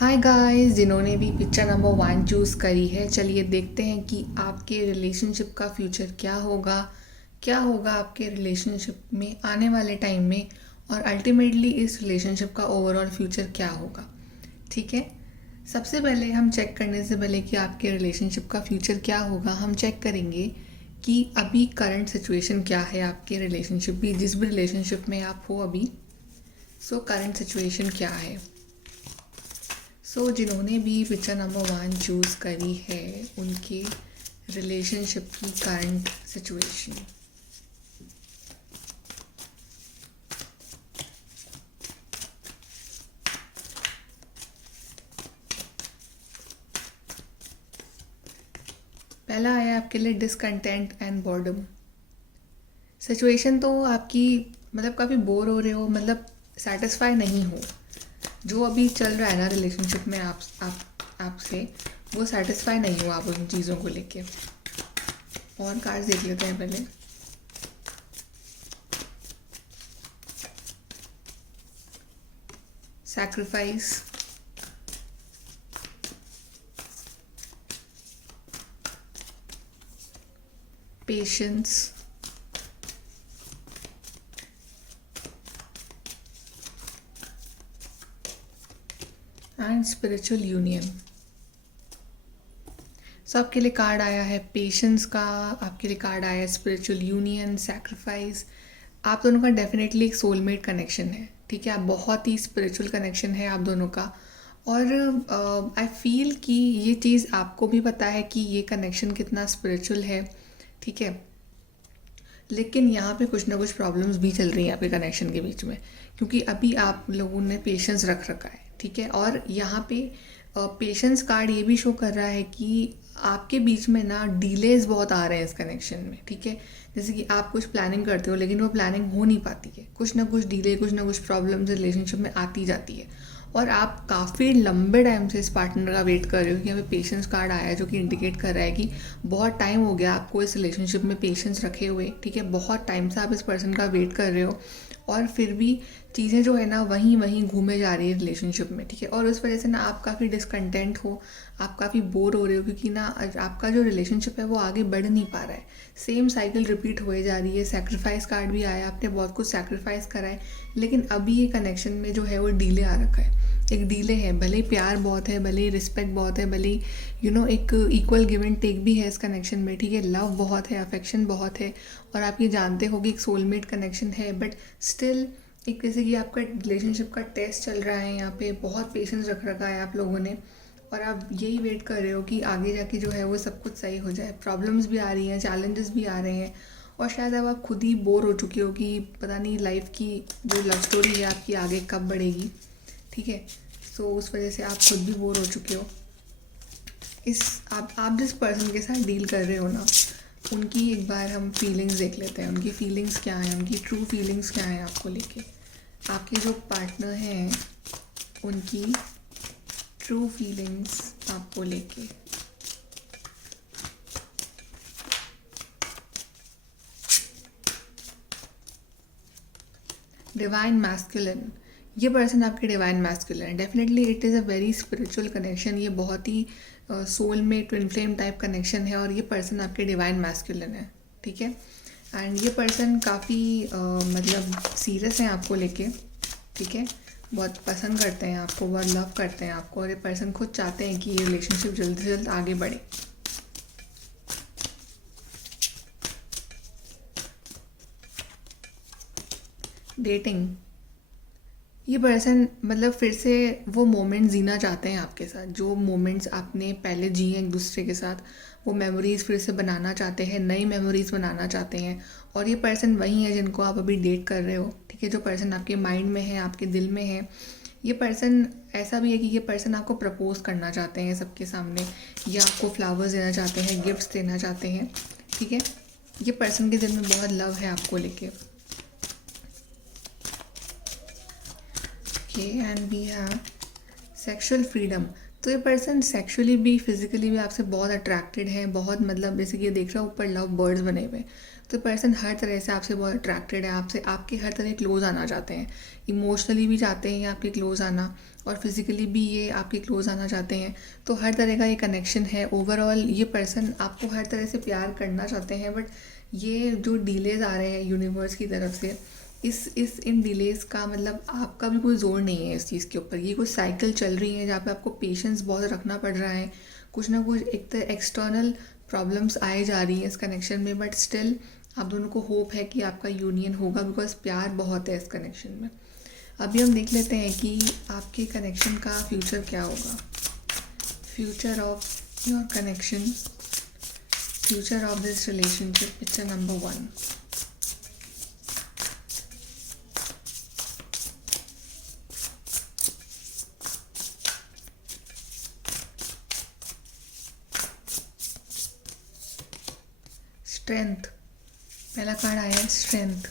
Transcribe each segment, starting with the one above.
Hi guys, जिन्होंने भी picture number 1 choose करी है, चलिए देखते हैं कि आपके रिलेशनशिप का फ्यूचर क्या होगा आपके रिलेशनशिप में आने वाले टाइम में, और अल्टीमेटली इस रिलेशनशिप का ओवरऑल फ्यूचर क्या होगा। ठीक है, सबसे पहले हम चेक करने से पहले कि आपके रिलेशनशिप का फ्यूचर क्या होगा, हम चेक करेंगे कि अभी करंट सिचुएशन क्या है आपके रिलेशनशिप भी, जिस भी रिलेशनशिप में आप हो अभी। करंट सिचुएशन क्या है। जिन्होंने भी पिक्चर नंबर 1 चूज़ करी है, उनके रिलेशनशिप की करंट सिचुएशन। पहला आया आपके लिए डिसकंटेंट एंड बॉर्डम। सिचुएशन तो आपकी मतलब काफ़ी बोर हो रहे हो, मतलब सेटिस्फाई नहीं हो। जो अभी चल रहा है ना रिलेशनशिप में आपसे, वो सेटिस्फाई नहीं हो आप उन चीज़ों को लेके। और कार्ड्स देख लेते हैं पहले। Sacrifice, patience, and spiritual union. आपके लिए कार्ड आया है पेशेंस का, आपके लिए कार्ड आया है स्पिरिचुअल यूनियन, सैक्रिफाइस। आप दोनों का डेफिनेटली एक सोलमेट कनेक्शन है। ठीक है, आप बहुत ही स्पिरिचुअल कनेक्शन है आप दोनों का। और आई फील कि ये चीज़ आपको भी पता है कि ये कनेक्शन कितना स्पिरिचुअल है। ठीक है, लेकिन यहाँ पे कुछ ना कुछ प्रॉब्लम्स भी चल रही हैं आपके कनेक्शन के बीच में, क्योंकि अभी आप लोगों ने पेशेंस रख रखा है। ठीक है, और यहाँ पे पेशेंस कार्ड ये भी शो कर रहा है कि आपके बीच में ना डिलेज बहुत आ रहे हैं इस कनेक्शन में। ठीक है, जैसे कि आप कुछ प्लानिंग करते हो लेकिन वो प्लानिंग हो नहीं पाती है, कुछ ना कुछ डिले, कुछ ना कुछ प्रॉब्लम्स रिलेशनशिप में आती जाती है। और आप काफ़ी लंबे टाइम से इस पार्टनर का वेट कर रहे हो कि यहाँ पे पेशेंस कार्ड आया है, जो कि इंडिकेट कर रहा है कि बहुत टाइम हो गया आपको इस रिलेशनशिप में पेशेंस रखे हुए। ठीक है, बहुत टाइम से आप इस पर्सन का वेट कर रहे हो, और फिर भी चीज़ें जो है ना वहीं वहीं घूमे जा रही है रिलेशनशिप में। ठीक है, और उस वजह से ना आप काफ़ी डिसकंटेंट हो, आप काफ़ी बोर हो रहे हो, क्योंकि ना आपका जो रिलेशनशिप है वो आगे बढ़ नहीं पा रहा है, सेम साइकिल रिपीट हुए जा रही है। सैक्रिफाइस कार्ड भी आया, आपने बहुत कुछ सैक्रिफाइस करा है, लेकिन अभी ये कनेक्शन में जो है वो डीले आ रखा है, एक डीले है। भले ही प्यार बहुत है, भले ही रिस्पेक्ट बहुत है, भले ही एक इक्वल गिव एंड टेक भी है इस कनेक्शन में। ठीक है, लव बहुत है, अफेक्शन बहुत है, और आप ये जानते हो कि एक सोलमेट कनेक्शन है, बट स्टिल एक जैसे कि आपका रिलेशनशिप का टेस्ट चल रहा है। यहाँ पे बहुत पेशेंस रख रखा है आप लोगों ने, और आप यही वेट कर रहे हो कि आगे जाके जो है वो सब कुछ सही हो जाए। प्रॉब्लम्स भी आ रही हैं, चैलेंजेस भी आ रहे हैं, और शायद अब आप खुद ही बोर हो चुके हो कि पता नहीं लाइफ की जो लव स्टोरी है आपकी आगे कब बढ़ेगी। ठीक है, उस वजह से आप खुद भी बोर हो चुके हो। आप जिस पर्सन के साथ डील कर रहे हो ना, उनकी एक बार हम फीलिंग्स देख लेते हैं। उनकी फीलिंग्स क्या हैं, उनकी ट्रू फीलिंग्स क्या हैं आपको लेके। आपके जो पार्टनर हैं उनकी ट्रू फीलिंग्स आपको लेके। डिवाइन मैस्कुलिन, ये पर्सन आपके डिवाइन मैस्कुलिन है। Definitely it is a very spiritual connection, ये बहुत ही सोल में ट्विन फ्लेम टाइप कनेक्शन है, और ये पर्सन आपके डिवाइन मैस्कुलिन है। ठीक है, एंड ये पर्सन काफ़ी मतलब सीरियस हैं आपको लेके। ठीक है, बहुत पसंद करते हैं आपको, बहुत लव करते हैं आपको, और ये पर्सन खुद चाहते हैं कि ये रिलेशनशिप जल्द से जल्द आगे बढ़े। डेटिंग, ये पर्सन मतलब फिर से वो मोमेंट जीना चाहते हैं आपके साथ, जो मोमेंट्स आपने पहले जिए एक दूसरे के साथ, वो मेमोरीज़ फिर से बनाना चाहते हैं, नई मेमोरीज़ बनाना चाहते हैं। और ये पर्सन वही है जिनको आप अभी डेट कर रहे हो। ठीक है, जो पर्सन आपके माइंड में है, आपके दिल में है। ये पर्सन ऐसा भी है कि ये पर्सन आपको प्रपोज करना चाहते हैं सबके सामने, या आपको फ्लावर्स देना चाहते हैं, गिफ्ट्स देना चाहते हैं। ठीक है, ये पर्सन के दिल में बहुत लव है आपको लेके। And we have sexual freedom. तो ये पर्सन सेक्सुअली भी फिजिकली भी आपसे बहुत अट्रैक्टेड है, बहुत मतलब जैसे कि ये देख रहा हूँ ऊपर लव बर्ड्स बने हुए हैं। तो पर्सन हर तरह से आपसे बहुत अट्रैक्टेड है, आपसे आपके हर तरह क्लोज आना चाहते हैं, इमोशनली भी चाहते हैं ये आपके क्लोज आना, और फिजिकली भी ये आपके क्लोज आना चाहते हैं। तो हर तरह का ये कनेक्शन है। ओवरऑल ये पर्सन आपको हर तरह से प्यार करना चाहते हैं, बट ये जो डिलेज आ रहे हैं यूनिवर्स की तरफ से, इस इन डिलेज़ का मतलब आपका भी कोई ज़ोर नहीं है इस चीज़ के ऊपर। ये कुछ साइकिल चल रही है जहाँ पे आपको पेशेंस बहुत रखना पड़ रहा है। कुछ ना कुछ एक तो एक्सटर्नल प्रॉब्लम्स आए जा रही हैं इस कनेक्शन में, बट स्टिल आप दोनों को होप है कि आपका यूनियन होगा, बिकॉज प्यार बहुत है इस कनेक्शन में। अभी हम देख लेते हैं कि आपके कनेक्शन का फ्यूचर क्या होगा। Future of your connection, future of this relationship, picture number 1। Strength, पहला कार्ड आया है strength.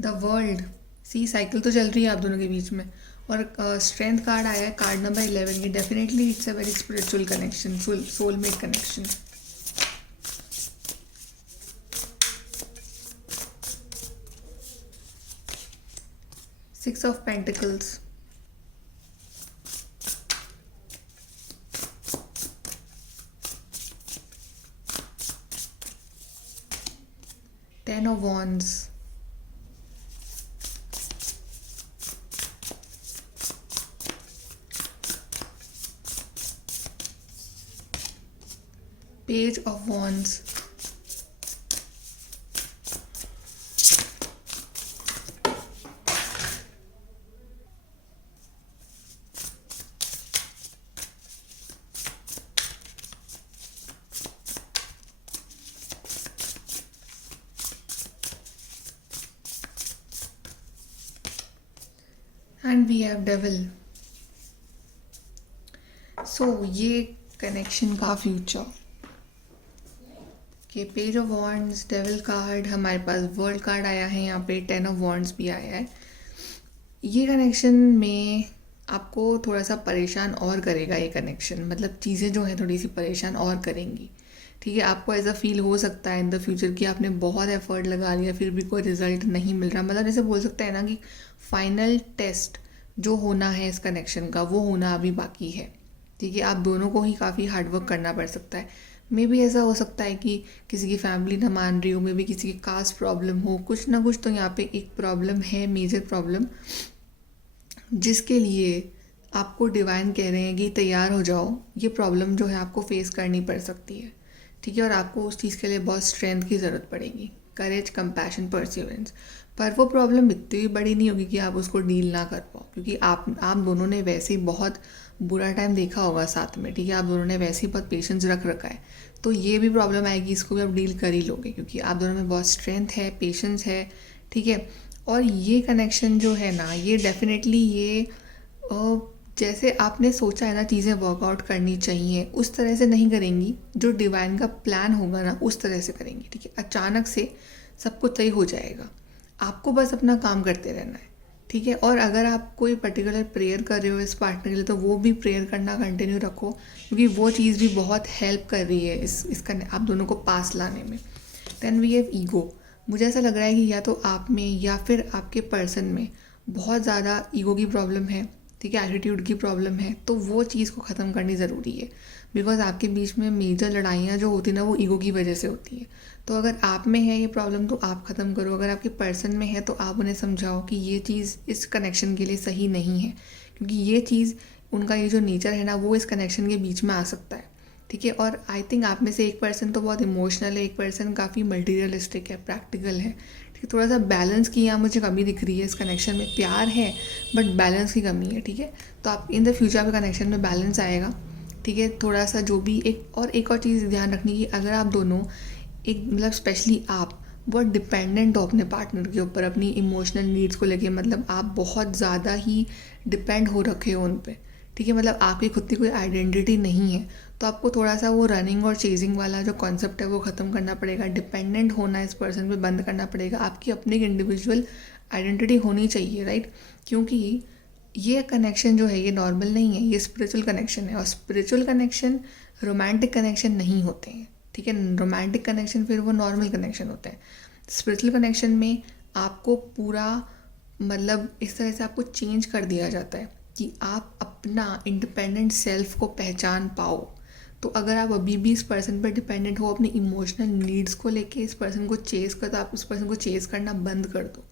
The world, see cycle तो चल रही है आप दोनों के बीच में। और स्ट्रेंथ कार्ड आया है, कार्ड नंबर 11। ये definitely it's a very spiritual connection, soulmate connection. Six of pentacles, ten of wands, page of wands, and we have devil. So ये कनेक्शन का फ्यूचर के page of wands, devil card, हमारे पास world card आया है, यहाँ पे 10 of wands भी आया है। ये कनेक्शन में आपको थोड़ा सा परेशान और करेगा ये कनेक्शन, मतलब चीज़ें जो हैं थोड़ी सी परेशान और करेंगी। ठीक है, आपको ऐसा फील हो सकता है इन द फ्यूचर कि आपने बहुत एफर्ट लगा लिया फिर भी कोई रिजल्ट नहीं मिल रहा। मतलब जैसे बोल सकते हैं ना कि फाइनल टेस्ट जो होना है इस कनेक्शन का वो होना अभी बाकी है। ठीक है, आप दोनों को ही काफ़ी हार्डवर्क करना पड़ सकता है। मे भी ऐसा हो सकता है कि किसी की फैमिली ना मान रही हो, मे भी किसी की कास्ट प्रॉब्लम हो, कुछ ना कुछ तो यहाँ पे एक प्रॉब्लम है, मेजर प्रॉब्लम, जिसके लिए आपको डिवाइन कह रहे हैं कि तैयार हो जाओ, ये प्रॉब्लम जो है आपको फेस करनी पड़ सकती है। ठीक है, और आपको उस चीज़ के लिए बहुत स्ट्रेंथ की ज़रूरत पड़ेगी, करेज, कंपैशन, परसिवरेंस। पर वो प्रॉब्लम इतनी भी बड़ी नहीं होगी कि आप उसको डील ना कर पाओ, क्योंकि आप दोनों ने वैसे ही बहुत बुरा टाइम देखा होगा साथ में। ठीक है, आप दोनों ने वैसे ही बहुत पेशेंस रख रखा है, तो ये भी प्रॉब्लम आएगी, इसको भी आप डील कर ही लोगे, क्योंकि आप दोनों में बहुत स्ट्रेंथ है, पेशेंस है। ठीक है, और ये कनेक्शन जो है ना, ये डेफिनेटली ये जैसे आपने सोचा है ना चीज़ें वर्कआउट करनी चाहिए, उस तरह से नहीं करेंगी। जो डिवाइन का प्लान होगा ना उस तरह से करेंगी। ठीक है, अचानक से सब कुछ सही हो जाएगा, आपको बस अपना काम करते रहना है। ठीक है, और अगर आप कोई पर्टिकुलर प्रेयर कर रहे हो इस पार्टनर के लिए, तो वो भी प्रेयर करना कंटिन्यू रखो, क्योंकि वो चीज़ भी बहुत हेल्प कर रही है इसका आप दोनों को पास लाने में। Then we have ego. मुझे ऐसा लग रहा है कि या तो आप में या फिर आपके पर्सन में बहुत ज़्यादा ईगो की प्रॉब्लम है। ठीक है, एटीट्यूड की प्रॉब्लम है, तो वो चीज़ को ख़त्म करनी ज़रूरी है, बिकॉज आपके बीच में मेजर लड़ाइयाँ जो होती हैं ना वो ईगो की वजह से होती है। तो अगर आप में है ये प्रॉब्लम तो आप ख़त्म करो, अगर आपके पर्सन में है तो आप उन्हें समझाओ कि ये चीज़ इस कनेक्शन के लिए सही नहीं है, क्योंकि ये चीज़ उनका ये जो नेचर है ना वो इस कनेक्शन के बीच में आ सकता है। ठीक है, और आई थिंक आप में से एक पर्सन तो बहुत इमोशनल है, एक पर्सन काफ़ी मल्टीरियलिस्टिक है, प्रैक्टिकल है। ठीक है, थोड़ा सा बैलेंस की यहाँ मुझे कमी दिख रही है इस कनेक्शन में। प्यार है बट बैलेंस की कमी है। ठीक है, तो आप इन द फ्यूचर आपके कनेक्शन में बैलेंस आएगा। ठीक है, थोड़ा सा जो भी एक और चीज़ ध्यान रखनी कि अगर आप दोनों एक मतलब स्पेशली आप बहुत डिपेंडेंट हो अपने पार्टनर के ऊपर अपनी इमोशनल नीड्स को लेके, मतलब आप बहुत ज़्यादा ही डिपेंड हो रखे हो उन पे। ठीक है, मतलब आपकी खुद की कोई आइडेंटिटी नहीं है, तो आपको थोड़ा सा वो रनिंग और चेजिंग वाला जो कॉन्सेप्ट है वो ख़त्म करना पड़ेगा, डिपेंडेंट होना इस पर्सन पे बंद करना पड़ेगा। आपकी अपनी एक इंडिविजुअल आइडेंटिटी होनी चाहिए, राइट? क्योंकि ये कनेक्शन जो है ये नॉर्मल नहीं है, ये स्पिरिचुअल कनेक्शन है, और स्पिरिचुअल कनेक्शन रोमांटिक कनेक्शन नहीं होते हैं, ठीक है? रोमांटिक कनेक्शन फिर वो नॉर्मल कनेक्शन होते हैं। स्पिरिचुअल कनेक्शन में आपको पूरा मतलब इस तरह से आपको चेंज कर दिया जाता है कि आप अपना इंडिपेंडेंट सेल्फ को पहचान पाओ। तो अगर आप अभी भी इस पर्सन पर डिपेंडेंट हो अपनी इमोशनल नीड्स को लेके इस पर्सन को चेज़ कर, तो आप इस पर्सन को चेज़ करना बंद कर दो,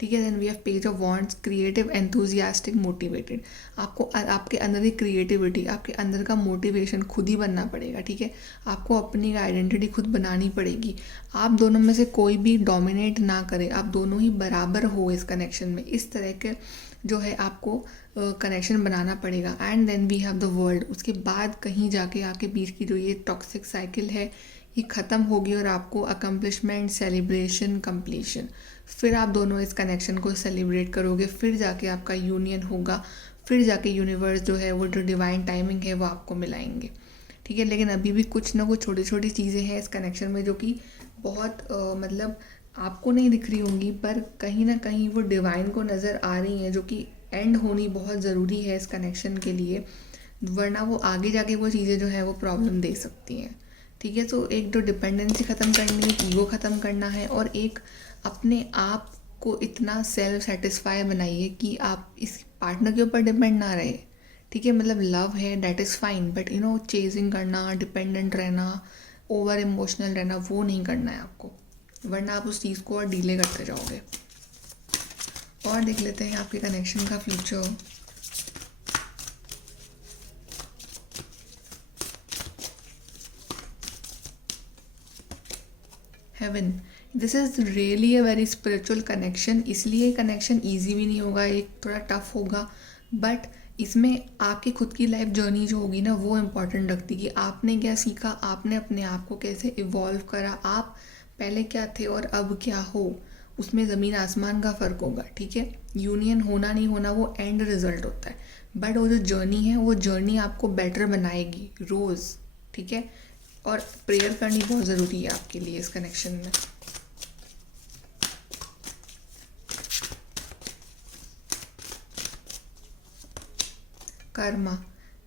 ठीक है? Then we have page of wands, creative, enthusiastic, motivated. आपको आपके अंदर की क्रिएटिविटी, आपके अंदर का मोटिवेशन खुद ही बनना पड़ेगा, ठीक है? आपको अपनी आइडेंटिटी खुद बनानी पड़ेगी। आप दोनों में से कोई भी डोमिनेट ना करे, आप दोनों ही बराबर हो इस कनेक्शन में, इस तरह के जो है आपको कनेक्शन बनाना पड़ेगा। And then we have the world. उसके बाद कहीं जाके आपके बीच की जो ये टॉक्सिक साइकिल है ये ख़त्म होगी और आपको अकम्पलिशमेंट, सेलिब्रेशन, कंप्लीशन, फिर आप दोनों इस कनेक्शन को सेलिब्रेट करोगे, फिर जाके आपका यूनियन होगा, फिर जाके यूनिवर्स जो है वो जो डिवाइन टाइमिंग है वो आपको मिलाएंगे, ठीक है? लेकिन अभी भी कुछ ना कुछ छोटी छोटी चीज़ें हैं इस कनेक्शन में जो कि बहुत मतलब आपको नहीं दिख रही होंगी, पर कहीं ना कहीं वो डिवाइन को नज़र आ रही हैं, जो कि एंड होनी बहुत ज़रूरी है इस कनेक्शन के लिए, वरना वो आगे जाके वो चीज़ें जो है वो प्रॉब्लम दे सकती हैं, ठीक है? तो एक तो डिपेंडेंसी ख़त्म करनी है, ईगो ख़त्म करना है, और एक अपने आप को इतना सेल्फ सेटिस्फाई बनाइए कि आप इस पार्टनर के ऊपर डिपेंड ना रहे, ठीक है? मतलब लव है that is fine, but you know chasing करना, डिपेंडेंट रहना, ओवर इमोशनल रहना वो नहीं करना है आपको, वरना आप उस चीज़ को और डीले करते जाओगे। और देख लेते हैं आपके कनेक्शन का फ्यूचर। Heaven, this is really a very spiritual connection. इसलिए कनेक्शन ईजी भी नहीं होगा, एक थोड़ा टफ होगा, बट इसमें आपकी खुद की लाइफ जर्नी जो होगी ना वो इम्पॉर्टेंट रखती है कि आपने क्या सीखा, आपने अपने आप को कैसे इवॉल्व करा, आप पहले क्या थे और अब क्या हो, उसमें ज़मीन आसमान का फ़र्क होगा, ठीक है? यूनियन होना नहीं होना वो एंड रिजल्ट होता है, बट वो जो जर्नी है वो जर्नी आपको बेटर बनाएगी रोज़, ठीक है? और प्रेयर करनी बहुत ज़रूरी है आपके लिए इस कनेक्शन में। कर्मा,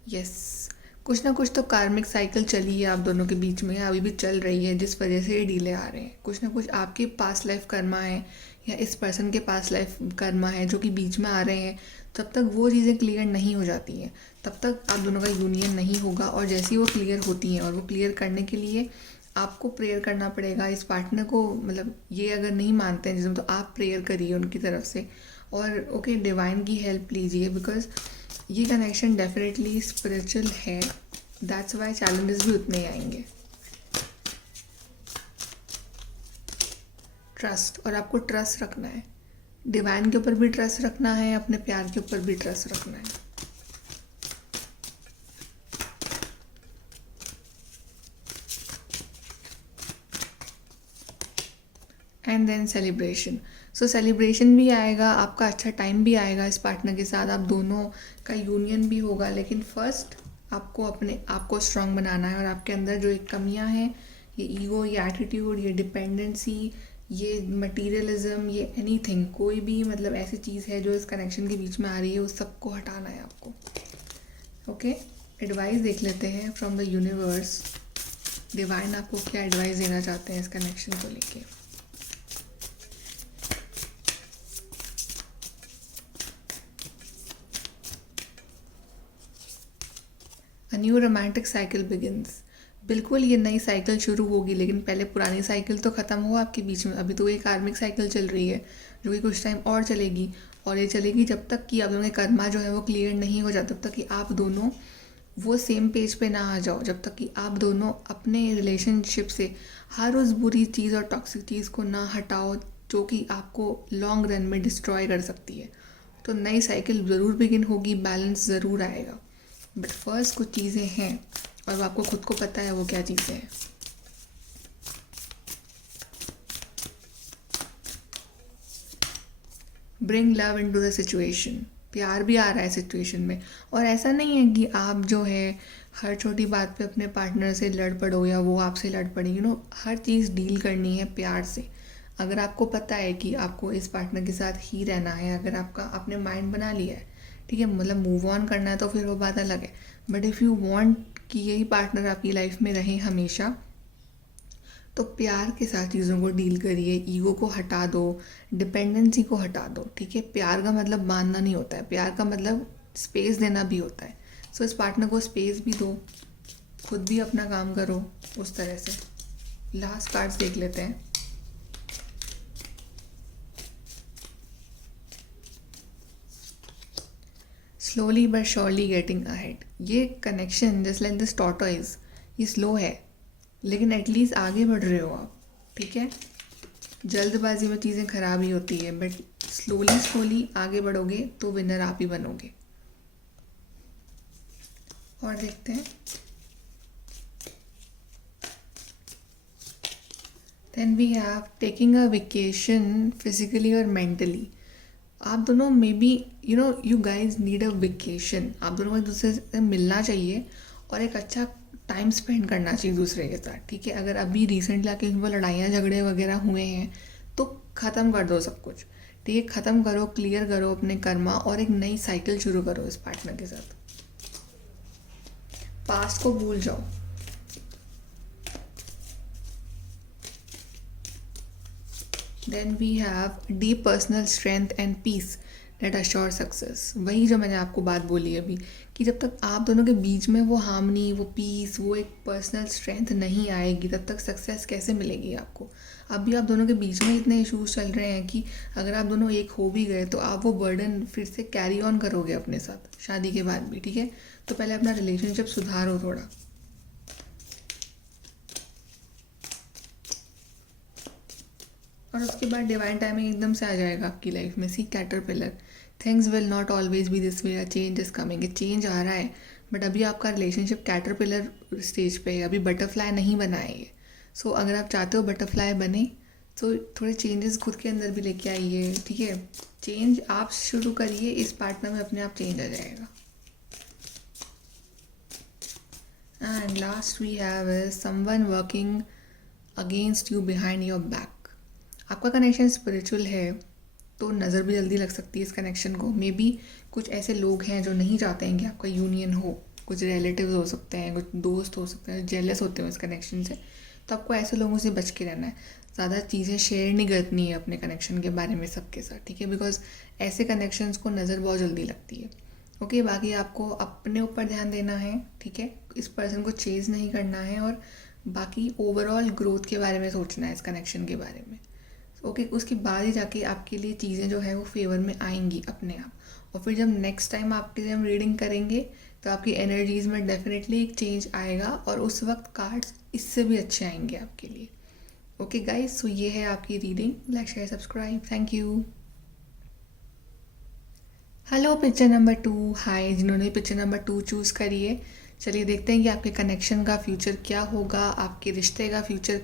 यस, कुछ ना कुछ तो कार्मिक साइकिल चली है आप दोनों के बीच में, अभी भी चल रही है, जिस वजह से ये डीले आ रहे हैं। कुछ ना कुछ आपके पास लाइफ कर्मा है या इस पर्सन के पास लाइफ कर्मा है जो कि बीच में आ रहे हैं। जब तक वो चीज़ें क्लियर नहीं हो जाती हैं तब तक आप दोनों का यूनियन नहीं होगा, और जैसे ही वो क्लियर होती हैं, और वो क्लियर करने के लिए आपको प्रेयर करना पड़ेगा इस पार्टनर को, मतलब ये अगर नहीं मानते हैं जिसमें, तो आप प्रेयर करिए उनकी तरफ से, और ओके डिवाइन की हेल्प लीजिए, बिकॉज ये कनेक्शन डेफिनेटली स्पिरिचुअल है, दैट्स वाई चैलेंजेस भी उतने ही आएंगे। ट्रस्ट, और आपको ट्रस्ट रखना है, डिवाइन के ऊपर भी ट्रस्ट रखना है, अपने प्यार के ऊपर भी ट्रस्ट रखना है। And then celebration. So celebration भी आएगा, आपका अच्छा टाइम भी आएगा इस पार्टनर के साथ, आप दोनों का यूनियन भी होगा, लेकिन फर्स्ट आपको अपने आप को स्ट्रांग बनाना है, और आपके अंदर जो एक कमियां हैं, ये ईगो, ये एटीट्यूड, ये डिपेंडेंसी, ये मटीरियलिज्म, ये एनीथिंग, कोई भी मतलब ऐसी चीज़ है जो इस कनेक्शन के बीच में आ रही है, उस सबको हटाना है आपको। ओके, एडवाइस देख लेते हैं फ्रॉम द यूनिवर्स, डिवाइन आपको क्या एडवाइस देना चाहते हैं इस कनेक्शन को लेके। A new romantic cycle begins. बिल्कुल ये नई साइकिल शुरू होगी, लेकिन पहले पुरानी साइकिल तो ख़त्म हो आपके बीच में। अभी तो ये कार्मिक साइकिल चल रही है जो कि कुछ टाइम और चलेगी, और ये चलेगी जब तक कि आप दोनों के कर्मा जो है वो क्लियर नहीं हो जाता, तब तक कि आप दोनों वो सेम पेज पे ना आ जाओ, जब तक कि आप दोनों अपने रिलेशनशिप से हर उस बुरी चीज़ और टॉक्सिक चीज़ को ना हटाओ जो कि आपको लॉन्ग रन में डिस्ट्रॉय कर सकती है। तो नई साइकिल ज़रूर बिगिन होगी, बैलेंस ज़रूर आएगा, बट फर्स्ट कुछ चीज़ें हैं और वो आपको खुद को पता है वो क्या चीज़ें हैं। Bring love into the situation. प्यार भी आ रहा है सिचुएशन में। और ऐसा नहीं है कि आप जो है हर छोटी बात पे अपने पार्टनर से लड़ पड़ो या वो आपसे लड़ पड़े, हर चीज़ डील करनी है प्यार से। अगर आपको पता है कि आपको इस पार्टनर के साथ ही रहना है, अगर आपने माइंड बना लिया है, ठीक है, मतलब मूव ऑन करना है, तो फिर वो बात अलग है। बट इफ़ यू वांट कि यही पार्टनर आपकी लाइफ में रहे हमेशा, तो प्यार के साथ चीज़ों को डील करिए, ईगो को हटा दो, डिपेंडेंसी को हटा दो, ठीक है। प्यार का मतलब बांधना नहीं होता है, प्यार का मतलब स्पेस देना भी होता है। सो इस पार्टनर को स्पेस भी दो, खुद भी अपना काम करो उस तरह से। लास्ट कार्ड्स देख लेते हैं। Slowly but surely getting ahead. ये connection just like this tortoise, ये स्लो है लेकिन एटलीस्ट आगे बढ़ रहे हो आप, ठीक है। जल्दबाजी में चीज़ें खराब ही होती है, बट स्लोली स्लोली आगे बढ़ोगे तो विनर आप ही बनोगे। और देखते हैं। Then we have taking a vacation physically और मेंटली। आप दोनों maybe you guys need a vacation. आप दोनों को एक दूसरे से मिलना चाहिए और एक अच्छा टाइम स्पेंड करना चाहिए दूसरे के साथ, ठीक है। अगर अभी रिसेंटली आके वो लड़ाइयाँ झगड़े वगैरह हुए हैं तो ख़त्म कर दो सब कुछ, ठीक है। ख़त्म करो, क्लियर करो अपने कर्मा और एक नई साइकिल शुरू करो इस पार्टनर के साथ। पास्ट को भूल जाओ। Then we have deep personal strength and peace that assure success. वही जो मैंने आपको बात बोली अभी, कि जब तक आप दोनों के बीच में वो हार्मनी, वो पीस, वो एक पर्सनल स्ट्रेंथ नहीं आएगी, तब तक सक्सेस कैसे मिलेगी आपको। अभी आप दोनों के बीच में इतने इश्यूज चल रहे हैं कि अगर आप दोनों एक हो भी गए तो आप वो बर्डन फिर से कैरी ऑन करोगे अपने साथ शादी के बाद भी, ठीक है। तो पहले अपना रिलेशनशिप सुधारो थोड़ा। और उसके बाद डिवाइन टाइमिंग एकदम से आ जाएगा आपकी लाइफ में। See caterpillar, things will not always be this way, change is coming. Change आ रहा है बट अभी आपका रिलेशनशिप कैटरपिलर स्टेज पे है, अभी बटरफ्लाई नहीं बना है ये। सो अगर आप चाहते हो बटरफ्लाई बने तो थोड़े चेंजेस खुद के अंदर भी लेके आइए, ठीक है। चेंज आप शुरू करिए, इस पार्टनर में अपने आप चेंज आ जाएगा। And last we have is someone working against you behind your back. आपका कनेक्शन स्पिरिचुअल है तो नज़र भी जल्दी लग सकती है इस कनेक्शन को। मे बी कुछ ऐसे लोग हैं जो नहीं चाहते हैं कि आपका यूनियन हो, कुछ रिलेटिव्स हो सकते हैं, कुछ दोस्त हो सकते हैं, जेलस होते हैं इस कनेक्शन से। तो आपको ऐसे लोगों से बच के रहना है, ज़्यादा चीज़ें शेयर नहीं करनी है अपने कनेक्शन के बारे में सबके साथ, ठीक है। बिकॉज ऐसे कनेक्शंस को नज़र बहुत जल्दी लगती है। ओके, बाकी आपको अपने ऊपर ध्यान देना है, ठीक है। इस पर्सन को चेज़ नहीं करना है और बाकी ओवरऑल ग्रोथ के बारे में सोचना है इस कनेक्शन के बारे में। ओके, उसके बाद ही जाके आपके लिए चीज़ें जो है वो फेवर में आएंगी अपने आप। और फिर जब नेक्स्ट टाइम आपके लिए हम रीडिंग करेंगे तो आपकी एनर्जीज़ में डेफिनेटली एक चेंज आएगा और उस वक्त कार्ड्स इससे भी अच्छे आएंगे आपके लिए। ओके गाइस, सो ये है आपकी reading. Like, share, subscribe. Thank you. Hello picture number 2, हाय जिन्होंने पिक्चर नंबर 2 चूज़ करी है। चलिए देखते हैं कि आपके कनेक्शन का फ्यूचर क्या होगा, आपके रिश्ते का फ्यूचर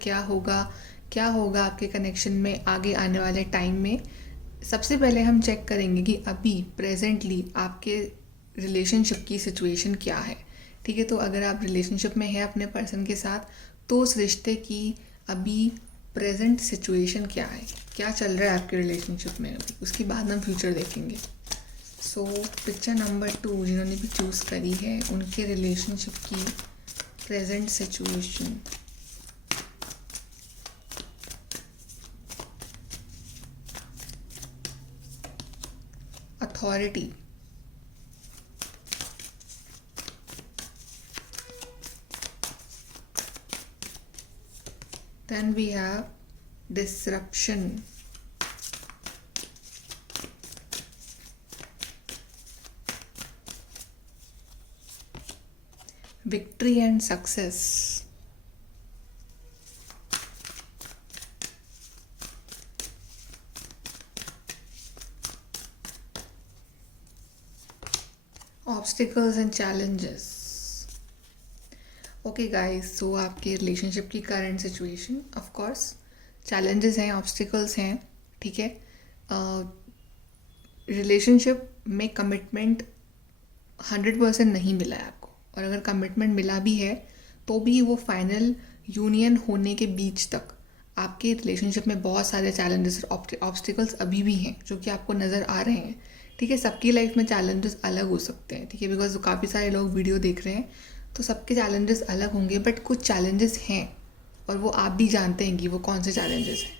क्या होगा आपके कनेक्शन में आगे आने वाले टाइम में। सबसे पहले हम चेक करेंगे कि अभी प्रेजेंटली आपके रिलेशनशिप की सिचुएशन क्या है, ठीक है। तो अगर आप रिलेशनशिप में हैं अपने पर्सन के साथ तो उस रिश्ते की अभी प्रेजेंट सिचुएशन क्या है, क्या चल रहा है आपके रिलेशनशिप में अभी, उसके बाद हम फ्यूचर देखेंगे। सो पिक्चर नंबर 2 जिन्होंने भी चूज़ करी है उनके रिलेशनशिप की present situation. Authority, then we have disruption, victory and success, obstacles and challenges. Okay guys, so आपके रिलेशनशिप की current situation, of course challenges हैं, ऑब्स्टिकल्स हैं, ठीक है। रिलेशनशिप में कमिटमेंट 100% नहीं मिला है आपको, और अगर कमिटमेंट मिला भी है तो भी वो फाइनल यूनियन होने के बीच तक आपके रिलेशनशिप में बहुत सारे चैलेंजेस और ऑब्स्टिकल्स अभी भी हैं जो कि आपको नज़र आ रहे हैं। ठीक है, सबकी लाइफ में चैलेंजेस अलग हो सकते हैं, ठीक है, बिकॉज काफ़ी सारे लोग वीडियो देख रहे हैं तो सबके चैलेंजेस अलग होंगे, बट कुछ चैलेंजेस हैं और वो आप भी जानते हैं कि वो कौन से चैलेंजेस हैं।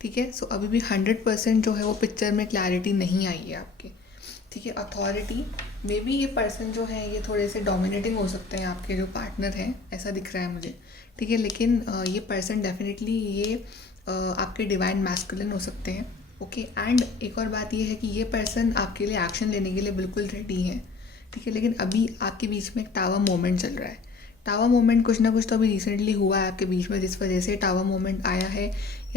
ठीक है, सो अभी भी 100% जो है वो पिक्चर में क्लैरिटी नहीं आई है आपके। ठीक है, अथॉरिटी में भी ये पर्सन जो है ये थोड़े से डोमिनेटिंग हो सकते हैं, आपके जो पार्टनर हैं, ऐसा दिख रहा है मुझे। ठीक है, लेकिन ये पर्सन डेफिनेटली ये आपके डिवाइन मैस्कुलिन हो सकते हैं। ओके, एंड एक और बात ये है कि ये पर्सन आपके लिए एक्शन लेने के लिए बिल्कुल रेडी है। ठीक है, लेकिन अभी आपके बीच में एक टावर मोमेंट चल रहा है। टावर मोमेंट कुछ ना कुछ तो अभी रिसेंटली हुआ है आपके बीच में, जिस वजह से टावर मोमेंट आया है,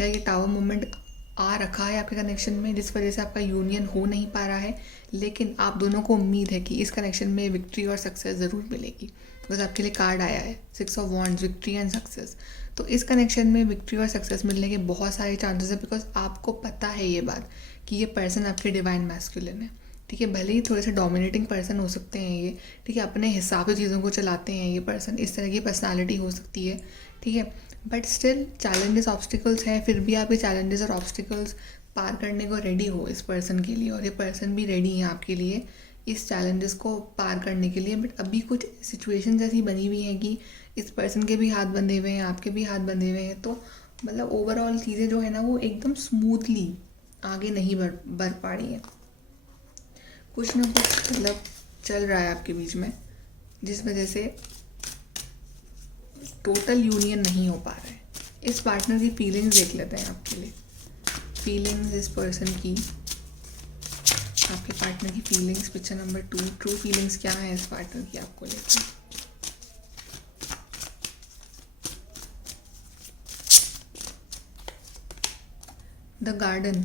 या ये टावर मोमेंट आ रखा है आपके कनेक्शन में, जिस वजह से आपका यूनियन हो नहीं पा रहा है। लेकिन आप दोनों को उम्मीद है कि इस कनेक्शन में विक्ट्री और सक्सेस ज़रूर मिलेगी, बिकॉज आपके लिए कार्ड आया है 6 of wands, victory and success. तो इस कनेक्शन में विक्ट्री और सक्सेस मिलने के बहुत सारे चांसेस है, बिकॉज आपको पता है ये बात कि ये पर्सन आपके डिवाइन मैस्कुलिन है। ठीक है, भले ही थोड़े से डोमिनेटिंग पर्सन हो सकते हैं ये, ठीक है, अपने हिसाब से चीज़ों को चलाते हैं ये पर्सन, इस तरह की पर्सनालिटी हो सकती है। ठीक है, बट स्टिल चैलेंजेस ऑब्स्टिकल्स हैं, फिर भी आप ये चैलेंजेस और ऑब्स्टिकल्स पार करने को रेडी हो इस पर्सन के लिए, और ये पर्सन भी रेडी है आपके लिए इस चैलेंजेस को पार करने के लिए। बट अभी कुछ सिचुएशंस ऐसी बनी हुई हैं कि इस पर्सन के भी हाथ बंधे हुए हैं, आपके भी हाथ बंधे हुए हैं, तो मतलब ओवरऑल चीज़ें जो है ना वो एकदम स्मूथली आगे नहीं बढ़ पा रही हैं। कुछ ना कुछ मतलब चल रहा है आपके बीच में, जिस वजह से टोटल यूनियन नहीं हो पा रहा है। इस पार्टनर की फीलिंग्स देख लेते हैं आपके लिए। फीलिंग्स इस पर्सन की, आपके पार्टनर की feelings, picture number 2, true feelings क्या है इस पार्टनर की आपको लेकर। The garden,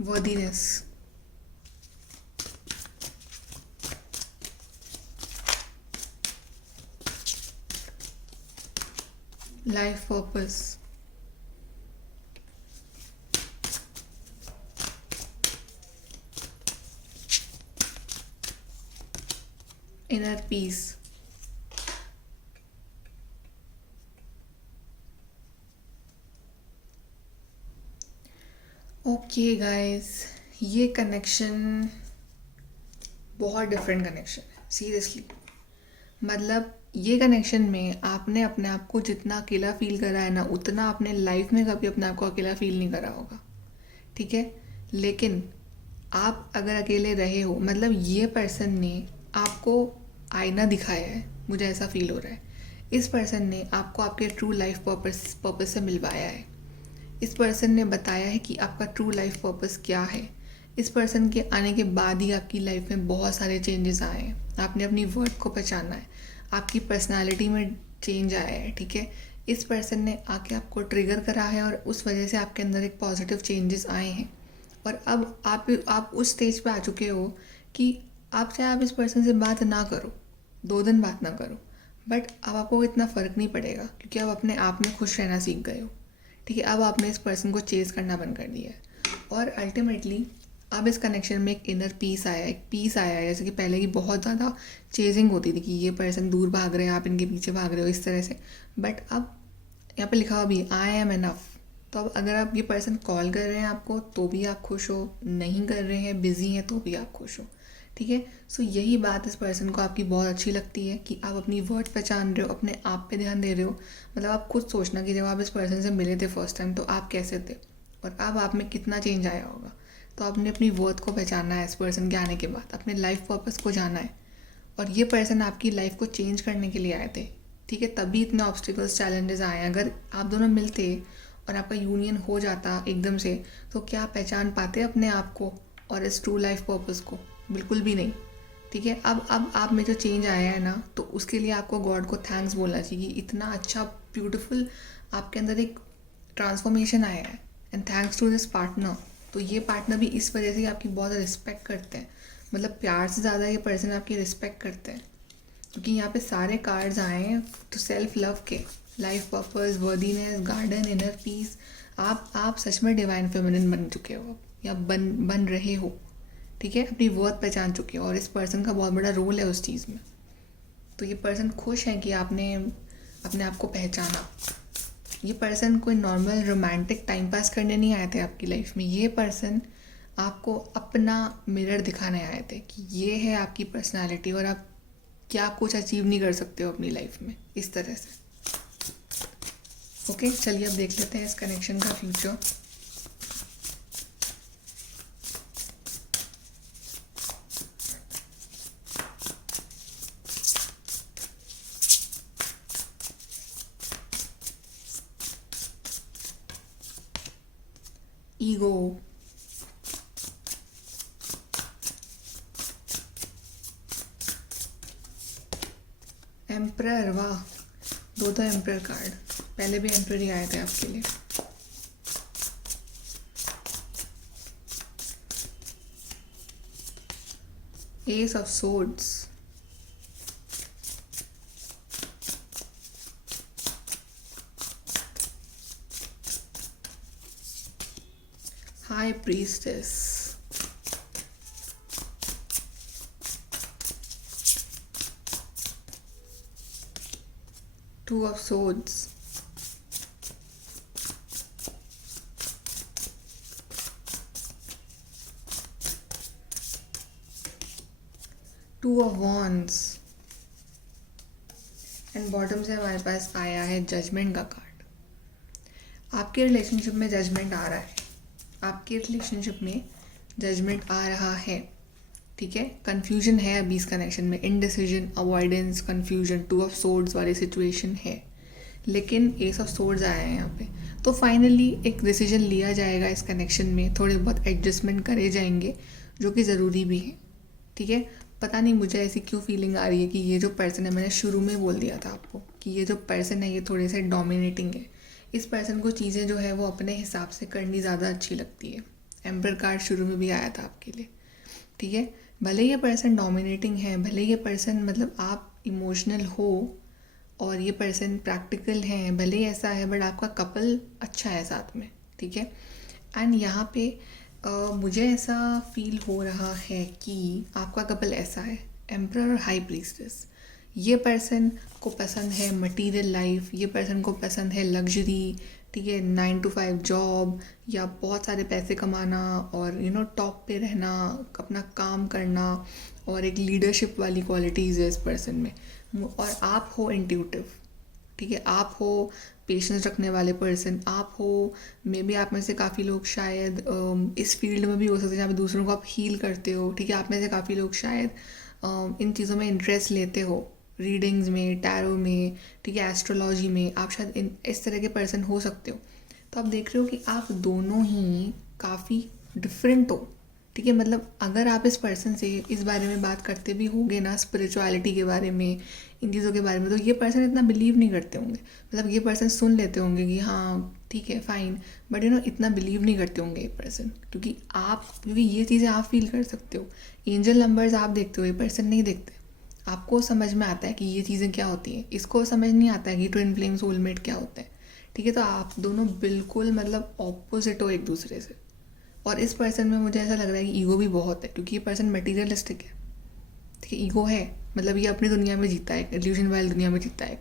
worthiness, life purpose, inner peace, okay guys, ये कनेक्शन बहुत डिफरेंट कनेक्शन है सीरियसली। मतलब ये कनेक्शन में आपने अपने आप को जितना अकेला फील करा है ना, उतना आपने लाइफ में कभी अपने आप को अकेला फील नहीं करा होगा। ठीक है, लेकिन आप अगर अकेले रहे हो, मतलब ये पर्सन ने आपको आईना दिखाया है, मुझे ऐसा फील हो रहा है। इस पर्सन ने आपको आपके ट्रू लाइफ पर्पस से मिलवाया है। इस पर्सन ने बताया है कि आपका ट्रू लाइफ पर्पस क्या है। इस पर्सन के आने के बाद ही आपकी लाइफ में बहुत सारे चेंजेस आए हैं। आपने अपनी वर्थ को पहचाना है, आपकी पर्सनालिटी में चेंज आया है। ठीक है, इस पर्सन ने आके आपको ट्रिगर करा है और उस वजह से आपके अंदर एक पॉजिटिव चेंजेस आए हैं। और अब आप उस स्टेज पे आ चुके हो कि आप चाहे आप इस पर्सन से बात ना करो, 2 दिन बात ना करो, बट अब आपको इतना फ़र्क नहीं पड़ेगा, क्योंकि अब अपने आप में खुश रहना सीख गए हो। ठीक है, अब आपने इस पर्सन को चेज़ करना बंद कर दिया है, और अल्टीमेटली अब इस कनेक्शन में एक इनर पीस आया है, एक पीस आया है। जैसे कि पहले की बहुत ज़्यादा चेजिंग होती थी कि ये पर्सन दूर भाग रहे हैं, आप इनके पीछे भाग रहे हो, इस तरह से। बट अब यहाँ पे लिखा हुआ भी आई एम एनफ। तो अब अगर आप ये पर्सन कॉल कर रहे हैं आपको तो भी आप खुश हो, नहीं कर रहे हैं, बिजी हैं तो भी आप खुश हो। ठीक है, सो यही बात इस पर्सन को आपकी बहुत अच्छी लगती है कि आप अपनी वर्थ पहचान रहे हो, अपने आप पे ध्यान दे रहे हो। मतलब आप खुद सोचना कि जब आप इस पर्सन से मिले थे फर्स्ट टाइम तो आप कैसे थे, और अब आप में कितना चेंज आया होगा। तो आपने अपनी वर्थ को पहचाना है इस पर्सन के आने के बाद, अपने लाइफ पर्पस को जाना है, और ये पर्सन आपकी लाइफ को चेंज करने के लिए आए थे। ठीक है, तभी इतने ऑब्स्टिकल्स, चैलेंजेस आए। अगर आप दोनों मिलते और आपका यूनियन हो जाता एकदम से, तो क्या आप पहचान पाते अपने आप को और इस ट्रू लाइफ पर्पस को? बिल्कुल भी नहीं। ठीक है, अब आप में जो चेंज आया है ना, तो उसके लिए आपको गॉड को थैंक्स बोलना चाहिए। इतना अच्छा ब्यूटीफुल आपके अंदर एक ट्रांसफॉर्मेशन आया है, and thanks to this partner. तो ये पार्टनर भी इस वजह से आपकी बहुत रिस्पेक्ट करते हैं, मतलब प्यार से ज़्यादा ये पर्सन आपकी रिस्पेक्ट करते हैं, क्योंकि यहाँ पे सारे कार्ड्स आए हैं तो सेल्फ लव के। Life purpose, worthiness, garden, inner peace. आप सच में डिवाइन फेमिनिन बन चुके हो या बन रहे हो, ठीक है। अपनी वर्थ पहचान चुके हो और इस पर्सन का बहुत बड़ा रोल है उस चीज़ में। तो ये पर्सन खुश है कि आपने अपने आप को पहचाना। ये पर्सन कोई नॉर्मल रोमांटिक टाइम पास करने नहीं आए थे आपकी लाइफ में। ये पर्सन आपको अपना मिरर दिखाने आए थे कि ये है आपकी पर्सनालिटी और आप क्या कुछ अचीव नहीं कर सकते हो अपनी लाइफ में, इस तरह से। ओके, चलिए अब देख लेते हैं इस कनेक्शन का फ्यूचर। ईगो, एम्परर, वाह, दो एम्परर कार्ड। पहले भी एम्परर ही आए थे आपके लिए। S of swords, high priestess, two of swords, two of wands and bottom से हमारे पास आया है जजमेंट का कार्ड। आपके रिलेशनशिप में जजमेंट आ रहा है, आपके रिलेशनशिप में जजमेंट आ रहा है, ठीक है। कन्फ्यूजन है अभी इस कनेक्शन में, indecision, avoidance, confusion, two of swords वाली सिचुएशन है, लेकिन एस ऑफ सोर्ड्स आया है यहाँ पे। तो फाइनली एक डिसीजन लिया जाएगा इस कनेक्शन में, थोड़े बहुत एडजस्टमेंट करे जाएंगे जो कि ज़रूरी भी है, ठीक है। पता नहीं मुझे ऐसी क्यों फीलिंग आ रही है कि ये जो पर्सन है, मैंने शुरू में बोल दिया था आपको कि ये जो पर्सन है ये थोड़े से डोमिनेटिंग है। इस पर्सन को चीज़ें जो है वो अपने हिसाब से करनी ज़्यादा अच्छी लगती है। एम्पर कार्ड शुरू में भी आया था आपके लिए, ठीक है। भले ये पर्सन डोमिनेटिंग है, भले ये पर्सन मतलब आप इमोशनल हो और ये पर्सन प्रैक्टिकल है, भले ही ऐसा है, बट आपका कपल अच्छा है साथ में, ठीक है। एंड यहाँ पे मुझे ऐसा फील हो रहा है कि आपका कपल ऐसा है, एम्परर और हाई प्रीस्टेस। ये पर्सन को पसंद है मटेरियल लाइफ, ये पर्सन को पसंद है लग्जरी, ठीक है, 9 to 5 जॉब या बहुत सारे पैसे कमाना और टॉप पे रहना, अपना काम करना, और एक लीडरशिप वाली क्वालिटीज़ है इस पर्सन में। और आप हो इंट्यूटिव, ठीक है, आप हो पेशेंस रखने वाले पर्सन, आप हो मे बी आप में से काफ़ी लोग शायद इस फील्ड में भी हो सकते हैं जहाँ पे दूसरों को आप हील करते हो, ठीक है। आप में से काफ़ी लोग शायद इन चीज़ों में इंटरेस्ट लेते हो, रीडिंग्स में, टैरो में, ठीक है, एस्ट्रोलॉजी में, आप शायद इस तरह के पर्सन हो सकते हो। तो आप देख रहे हो कि आप दोनों ही काफ़ी डिफरेंट हो, ठीक है। मतलब अगर आप इस पर्सन से इस बारे में बात करते भी होगे ना, स्पिरिचुअलिटी के बारे में, इन चीज़ों के बारे में, तो ये पर्सन इतना बिलीव नहीं करते होंगे। मतलब ये पर्सन सुन लेते होंगे कि हाँ ठीक है फाइन, बट इतना बिलीव नहीं करते होंगे ये पर्सन, क्योंकि ये चीज़ें आप फील कर सकते हो। एंजल नंबर्स आप देखते हो, ये पर्सन नहीं देखते। आपको समझ में आता है कि ये चीज़ें क्या होती हैं, इसको समझ नहीं आता है कि ट्विन फ्लेम सोलमेट क्या होता है, ठीक है। तो आप दोनों बिल्कुल मतलब ऑपोजिट हो एक दूसरे से। और इस पर्सन में मुझे ऐसा लग रहा है कि ईगो भी बहुत है, क्योंकि ये पर्सन मटीरियलिस्टिक है, ठीक है। ईगो है, मतलब ये अपनी दुनिया में जीता है, इल्यूजन वाली दुनिया में जीता है।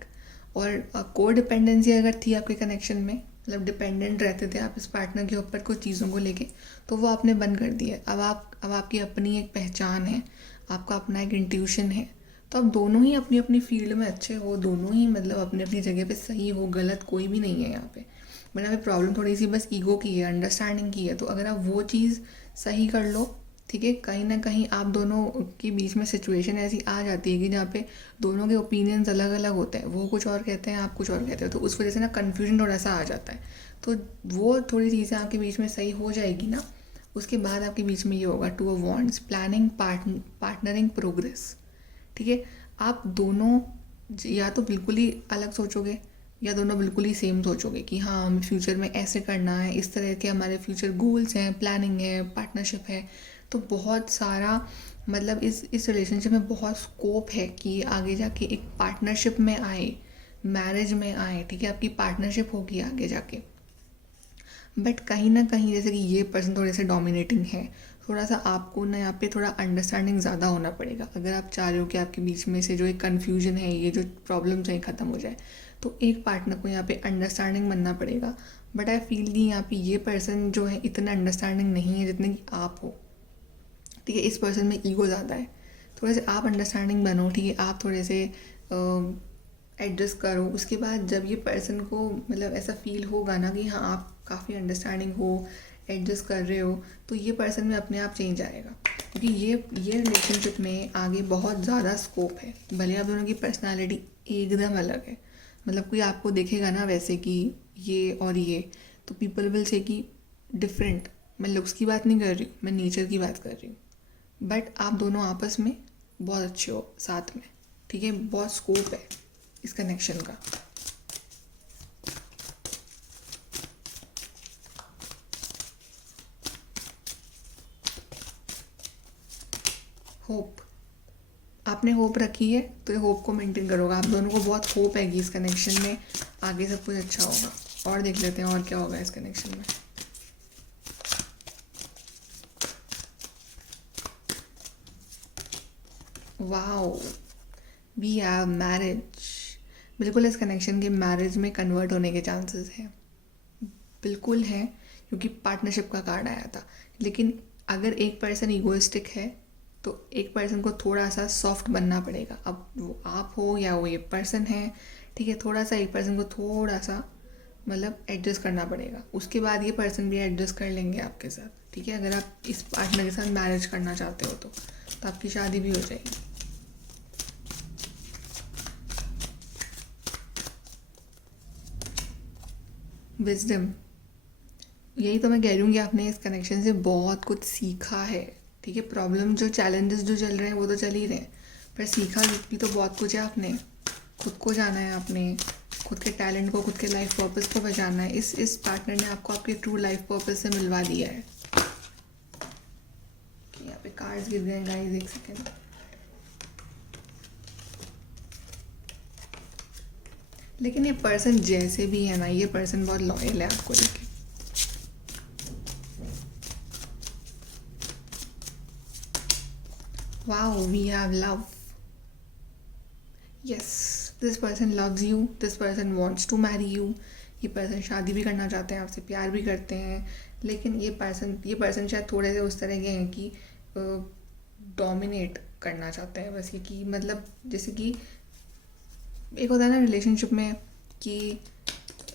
और को डिपेंडेंसी अगर थी आपके कनेक्शन में, मतलब डिपेंडेंट रहते थे आप इस पार्टनर के ऊपर कुछ चीज़ों को लेके, तो वो आपने बंद कर दिया। अब आपकी अपनी एक पहचान है, आपका अपना एक इंट्यूशन है। तो अब दोनों ही अपनी अपनी फील्ड में अच्छे हो, दोनों ही मतलब अपनी अपनी जगह पे सही हो, गलत कोई भी नहीं है यहाँ पे। बट यहाँ पे प्रॉब्लम थोड़ी सी बस ईगो की है, अंडरस्टैंडिंग की है। तो अगर आप वो चीज़ सही कर लो, ठीक है, कहीं ना कहीं आप दोनों के बीच में सिचुएशन ऐसी आ जाती है कि जहाँ पे दोनों के ओपिनियंस अलग अलग होते हैं, वो कुछ और कहते हैं, आप कुछ और कहते हो, तो उस वजह से ना कन्फ्यूजन थोड़ा सा आ जाता है। तो वो थोड़ी चीज़ें आपके बीच में सही हो जाएगी ना, उसके बाद आपके बीच में ये होगा two of wands, planning, partnering, progress, ठीक है। आप दोनों या तो बिल्कुल ही अलग सोचोगे या दोनों बिल्कुल ही सेम सोचोगे कि हाँ हमें फ्यूचर में ऐसे करना है, इस तरह के हमारे फ्यूचर गोल्स हैं, प्लानिंग है, पार्टनरशिप है। तो बहुत सारा मतलब इस रिलेशनशिप में बहुत स्कोप है कि आगे जाके एक पार्टनरशिप में आए, मैरिज में आए, ठीक है, आपकी पार्टनरशिप होगी आगे जाके, बट कहीं ना कहीं जैसे कि ये पर्सन थोड़े से डोमिनेटिंग है, थोड़ा सा आपको ना यहाँ पे थोड़ा अंडरस्टैंडिंग ज़्यादा होना पड़ेगा अगर आप चाह रहे हो कि आपके बीच में से जो एक कन्फ्यूजन है, ये जो प्रॉब्लम्स हैं, ख़त्म हो जाए। तो एक पार्टनर को यहाँ पे अंडरस्टैंडिंग बनना पड़ेगा। बट आई फील कि यहाँ पे ये पर्सन जो है इतना अंडरस्टैंडिंग नहीं है जितने कि आप हो, ठीक है। इस पर्सन में ईगो ज़्यादा है, थोड़े से आप अंडरस्टैंडिंग बनो, ठीक है, आप थोड़े से एडजस्ट करो। उसके बाद जब ये पर्सन को मतलब ऐसा फील होगा ना कि हाँ आप काफ़ी अंडरस्टैंडिंग हो, एडजस्ट कर रहे हो, तो ये पर्सन में अपने आप चेंज आएगा, क्योंकि ये रिलेशनशिप में आगे बहुत ज़्यादा स्कोप है। भले आप दोनों की पर्सनालिटी एकदम अलग है, मतलब कोई आपको देखेगा ना वैसे कि ये और ये, तो पीपल विल से कि डिफरेंट। मैं लुक्स की बात नहीं कर रही हूँ, मैं नेचर की बात कर रही हूँ। बट आप दोनों आपस में बहुत अच्छे हो साथ में, ठीक है, बहुत स्कोप है इस कनेक्शन का। होप, आपने होप रखी है तो ये होप को मेंटेन करोगा। आप दोनों को बहुत होप है कि इस कनेक्शन में आगे सब कुछ अच्छा होगा। और देख लेते हैं और क्या होगा इस कनेक्शन में। Wow, we have marriage. बिल्कुल इस कनेक्शन के मैरिज में कन्वर्ट होने के चांसेस हैं, बिल्कुल हैं, क्योंकि पार्टनरशिप का कार्ड आया था। लेकिन अगर एक पर्सन ईगोइस्टिक है तो एक पर्सन को थोड़ा सा सॉफ्ट बनना पड़ेगा। अब वो आप हो या वो ये पर्सन है, ठीक है, थोड़ा सा एक पर्सन को थोड़ा सा मतलब एडजस्ट करना पड़ेगा। उसके बाद ये पर्सन भी एडजस्ट कर लेंगे आपके साथ, ठीक है। अगर आप इस पार्टनर के साथ मैरिज करना चाहते हो तो आपकी शादी भी हो जाएगी। विजडम, यही तो मैं कह रही हूँ कि आपने इस कनेक्शन से बहुत कुछ सीखा है, ठीक है। प्रॉब्लम जो चैलेंजेस जो चल रहे हैं वो तो चल ही रहे हैं, पर सीखा भी तो बहुत कुछ है आपने। खुद को जाना है आपने, खुद के टैलेंट को, खुद के लाइफ पर्पस को पहचानना है। इस पार्टनर ने आपको आपके ट्रू लाइफ पर्पस से मिलवा दिया है। यहाँ पे कार्ड्स गिर गए गाइस, एक सेकेंड। लेकिन ये पर्सन जैसे भी है ना, ये पर्सन बहुत लॉयल है आपको लेके। Wow, we have love. Yes, this person loves you, this person wants to marry you. ये पर्सन शादी भी करना चाहते हैं आपसे, प्यार भी करते हैं। लेकिन ये पर्सन शायद थोड़े से उस तरह के हैं कि डोमिनेट करना चाहते हैं बस, ये कि मतलब जैसे कि एक होता है ना रिलेशनशिप में कि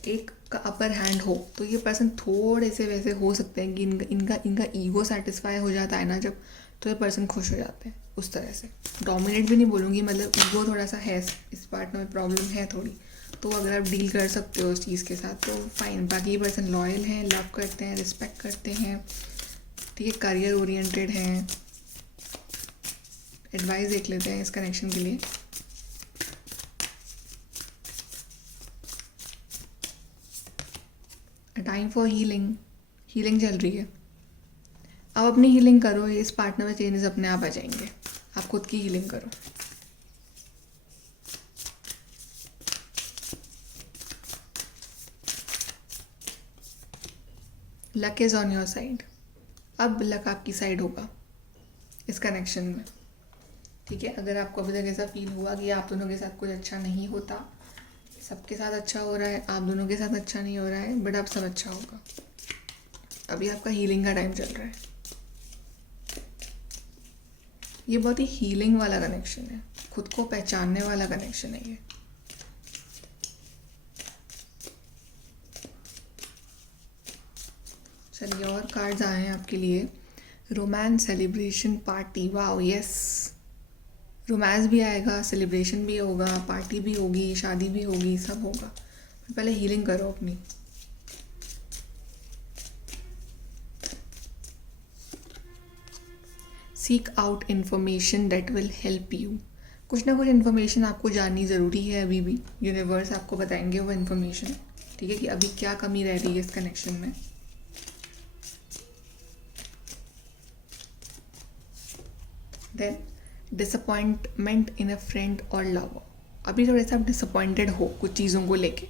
एक का अपर हैंड हो, तो ये पर्सन थोड़े से वैसे हो सकते हैं कि इनका ईगो सेटिस्फाई हो जाता है ना जब, तो ये पर्सन खुश हो जाते हैं उस तरह से। डोमिनेट भी नहीं बोलूँगी, मतलब ईगो थोड़ा सा है इस पार्ट में, प्रॉब्लम है थोड़ी। तो अगर आप डील कर सकते हो उस चीज़ के साथ तो फाइन। बाकी ये पर्सन लॉयल हैं, लव करते हैं, रिस्पेक्ट करते हैं, ठीक है, करियर ओरिएंटेड हैं। एडवाइस देख लेते हैं इस कनेक्शन के लिए। टाइम फॉर हीलिंग, हीलिंग चल रही है। अब अपनी हीलिंग करो, इस पार्टनर में चेंजेस अपने आप आ जाएंगे। आप खुद की हीलिंग करो। Luck is on your side. अब लक आपकी साइड होगा इस कनेक्शन में, ठीक है। अगर आपको अभी तक ऐसा फील हुआ कि आप दोनों के साथ कुछ अच्छा नहीं होता, सबके साथ अच्छा हो रहा है, आप दोनों के साथ अच्छा नहीं हो रहा है, बट अब सब अच्छा होगा। अभी आपका हीलिंग का टाइम चल रहा है। ये बहुत ही हीलिंग वाला कनेक्शन है, खुद को पहचानने वाला कनेक्शन है ये। चलिए और कार्ड्स आए हैं आपके लिए। Romance, celebration, party. Wow, yes, romance भी आएगा, सेलिब्रेशन भी होगा, पार्टी भी होगी, शादी भी होगी, सब होगा। पहले हीलिंग करो अपनी। Seek out information that will help you. कुछ ना कुछ इन्फॉर्मेशन आपको जाननी ज़रूरी है अभी भी। यूनिवर्स आपको बताएंगे वो इन्फॉर्मेशन, ठीक है, कि अभी क्या कमी रह रही है इस कनेक्शन में। Then disappointment in a friend और लवर। अभी थोड़ा सा आप डिसअपॉइंटेड हो कुछ चीज़ों को लेके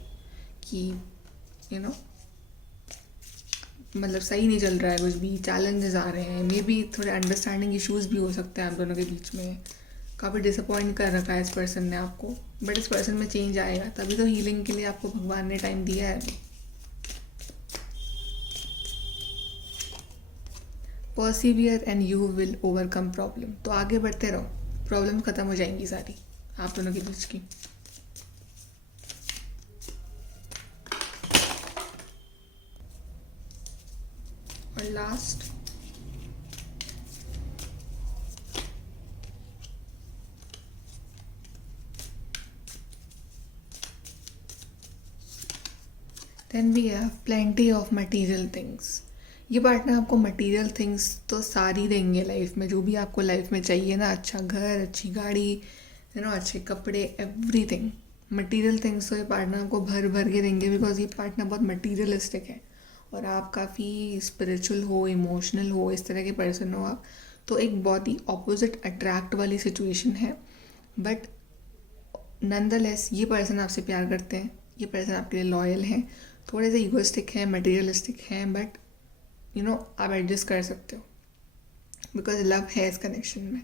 कि यू नो मतलब सही नहीं चल रहा है, कुछ भी चैलेंजेस आ रहे हैं, मे बी थोड़े अंडरस्टैंडिंग इश्यूज भी हो सकते हैं आप दोनों के बीच में, काफ़ी डिसअपॉइंट कर रखा है इस पर्सन ने आपको, बट इस पर्सन में चेंज आएगा, तभी तो हीलिंग के लिए आपको भगवान ने टाइम दिया है अभी। Persevere and you will overcome problem, तो आगे बढ़ते रहो, प्रॉब्लम ख़त्म हो जाएंगी सारी आप दोनों के बीच की। और last then we have plenty of material things. ये पार्टनर आपको मटेरियल थिंग्स तो सारी देंगे लाइफ में, जो भी आपको लाइफ में चाहिए ना, अच्छा घर, अच्छी गाड़ी, अच्छे कपड़े, एवरीथिंग मटेरियल थिंग्स तो ये पार्टनर आपको भर भर के देंगे, बिकॉज ये पार्टनर बहुत मटेरियलिस्टिक है और आप काफ़ी स्पिरिचुअल हो, इमोशनल हो, इस तरह के पर्सन हो आप, तो एक बहुत ही ऑपोजिट अट्रैक्ट वाली सिचुएशन है। बट नंदलेस ये पर्सन आपसे प्यार करते हैं, ये पर्सन आपके लिए लॉयल हैं, थोड़े से ईगोइस्टिक हैं, मटेरियलिस्टिक हैं, बट आप एडजस्ट कर सकते हो बिकॉज लव है इस कनेक्शन में।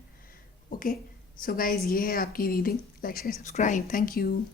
ओके, सो गाइज ये है आपकी reading. Like share subscribe, thank you.